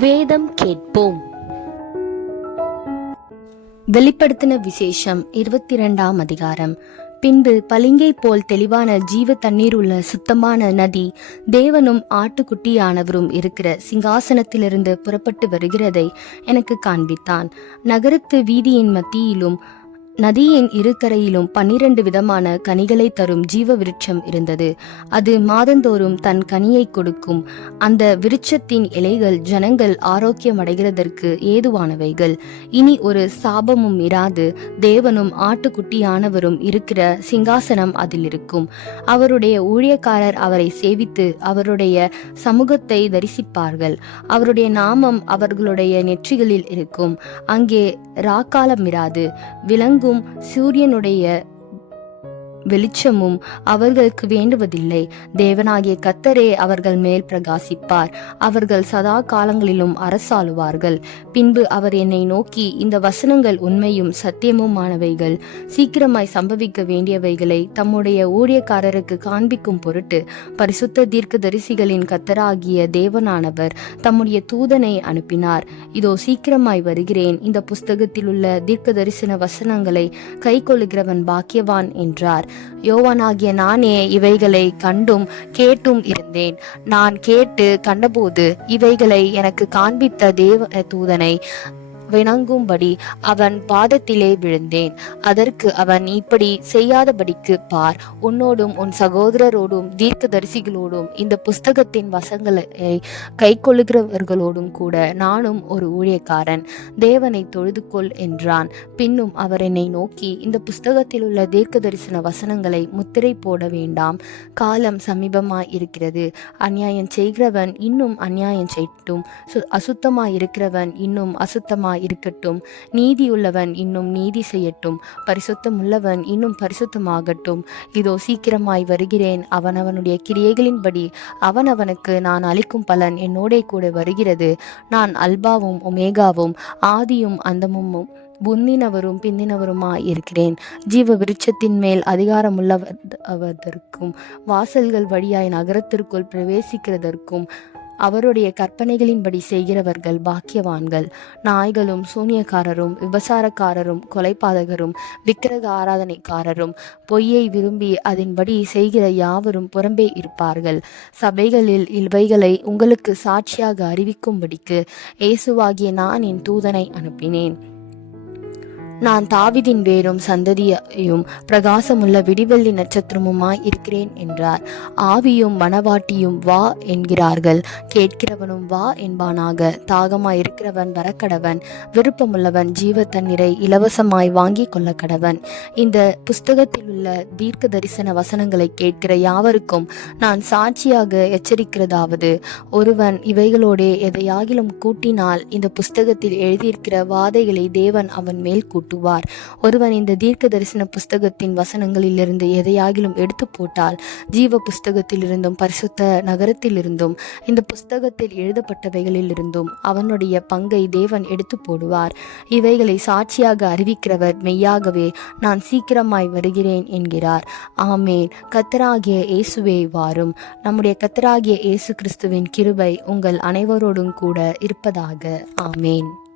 வேதம் கேட்போம். வெளிப்படுத்தின விசேஷம் இருபத்தி இரண்டாம் அதிகாரம். பின்பு பளிங்கை போல் தெளிவான ஜீவ தண்ணீர் உள்ள சுத்தமான நதி தேவனும் ஆட்டுக்குட்டியானவரும் இருக்கிற சிங்காசனத்திலிருந்து புறப்பட்டு வருகிறதை எனக்கு காண்பித்தான். நகரத்து வீதியின் மத்தியிலும் நதியின் இருக்கரையிலும் பன்னிரண்டு விதமான கனிகளை தரும் ஜீவ விருட்சம் இருந்தது. அது மாதந்தோறும் தன் கனியை கொடுக்கும். அந்த விருட்சத்தின் இலைகள் ஜனங்கள் ஆரோக்கியம் அடைகிறதற்கு ஏதுவானவைகள். இனி ஒரு சாபமும் இராது. தேவனும் ஆட்டுக்குட்டியானவரும் இருக்கிற சிங்காசனம் அதில் இருக்கும். அவருடைய ஊழியக்காரர் அவரை சேவித்து அவருடைய சமூகத்தை தரிசிப்பார்கள். அவருடைய நாமம் அவர்களுடைய நெற்றிகளில் இருக்கும். அங்கே ராக்காலம் இராது. விலங்கும் சூரியனுடைய வெளிச்சமும் அவர்களுக்கு வேண்டுவதில்லை. தேவனாகிய கத்தரே அவர்கள் மேல் பிரகாசிப்பார். அவர்கள் சதா காலங்களிலும் அரசாளுவார்கள். பின்பு அவர் என்னை நோக்கி இந்த வசனங்கள் உண்மையும் சத்தியமுமானவைகள். சீக்கிரமாய் சம்பவிக்க வேண்டியவைகளை தம்முடைய ஊழியக்காரருக்கு காண்பிக்கும் பொருட்டு பரிசுத்த தீர்க்க தரிசிகளின் கத்தராகிய தேவனானவர் தம்முடைய தூதனை அனுப்பினார். இதோ சீக்கிரமாய் வருகிறேன். இந்த புஸ்தகத்தில் உள்ள தீர்க்க தரிசன வசனங்களை கை கொள்ளுகிறவன் பாக்கியவான் என்றார். யோவானாகிய நானே இவைகளை கண்டும் கேட்டும் இருந்தேன். நான் கேட்டு கண்டபோது இவைகளை எனக்கு காண்பித்த தேவ தூதனை விளங்கும்படி அவன் பாதத்திலே விழுந்தேன். அதற்கு அவன் இப்படி செய்யாதபடிக்கு பார் உன்னோடும் உன் சகோதரரோடும் தீர்க்க தரிசிகளோடும் இந்த புஸ்தகத்தின் வசங்களை கை கொள்ளுகிறவர்களோடும் கூட நானும் ஒரு ஊழியக்காரன். தேவனை தொழுது கொள் என்றான். பின்னும் அவர் என்னை நோக்கி இந்த புஸ்தகத்தில் உள்ள தீர்க்க தரிசன வசனங்களை முத்திரை போட வேண்டாம். காலம் சமீபமாய் இருக்கிறது அநியாயம் செய்கிறவன் இன்னும் அநியாயம் செய்யட்டும். சு அசுத்தமாய் இருக்கிறவன் இன்னும் அசுத்தமாய் இருக்கட்டும். நீதியுள்ளவன் இன்னும் நீதி செய்யட்டும். பரிசுத்தம் உள்ளவன் இன்னும் பரிசுத்தமாகட்டும். இதோ சீக்கிரமாய் வருகிறேன். அவன் அவனுடைய கிரியைகளின்படி அவன் அவனுக்கு நான் அளிக்கும் பலன் என்னோடே கூட வருகிறது. நான் அல்பாவும் ஒமேகாவும் ஆதியும் அந்தமும் முந்தினவரும் பிந்தினவருமாய் இருக்கிறேன். ஜீவ விருட்சத்தின் மேல் அதிகாரமுள்ளவதற்கும் வாசல்கள் வழியாய் நகரத்திற்குள் பிரவேசிக்கிறதற்கும் அவருடைய கற்பனைகளின்படி செய்கிறவர்கள் பாக்கியவான்கள். நாய்களும் சூனியக்காரரும் விபசாரக்காரரும் கொலைபாதகரும் விக்கிரக ஆராதனைக்காரரும் பொய்யை விரும்பி அதன்படி செய்கிற யாவரும் புறம்பே இருப்பார்கள். சபைகளில் இவைகளை உங்களுக்கு சாட்சியாக அறிவிக்கும்படிக்கு இயேசுவாகிய நான் என் தூதனை அனுப்பினேன். நான் தாவிதின் வேரும் சந்ததியையும் பிரகாசமுள்ள விடிவெள்ளி நட்சத்திரமுமாய் இருக்கிறேன் என்றார். ஆவியும் மனவாட்டியும் வா என்கிறார்கள். கேட்கிறவனும் வா என்பானாக. தாகமாய் இருக்கிறவன் வரக்கடவன். விருப்பமுள்ளவன் ஜீவ தண்ணீரை இலவசமாய் வாங்கி கொள்ள கடவன் இந்த புஸ்தகத்தில் உள்ள தீர்க்க தரிசன வசனங்களை கேட்கிற யாவருக்கும் நான் சாட்சியாக எச்சரிக்கிறதாவது. ஒருவன் இவைகளோடே எதையாகிலும் கூட்டினால் இந்த புஸ்தகத்தில் எழுதியிருக்கிற வாதைகளை தேவன் அவன் மேல் கூட்டி கூட்டுவார். ஒருவன் இந்த தீர்க்க தரிசன புஸ்தகத்தின் வசனங்களிலிருந்து எதையாகிலும் எடுத்து போட்டால் ஜீவ புஸ்தகத்திலிருந்தும் பரிசுத்த நகரத்திலிருந்தும் இந்த புஸ்தகத்தில் எழுதப்பட்டவைகளிலிருந்தும் அவனுடைய பங்கை தேவன் எடுத்து போடுவார். இவைகளை சாட்சியாக அறிவிக்கிறவர் மெய்யாகவே நான் சீக்கிரமாய் வருகிறேன் என்கிறார். ஆமேன். கத்தராகிய இயேசுவே வாரும். நம்முடைய கத்தராகிய இயேசு கிறிஸ்துவின் கிருபை உங்கள் அனைவரோடும் கூட இருப்பதாக. ஆமேன்.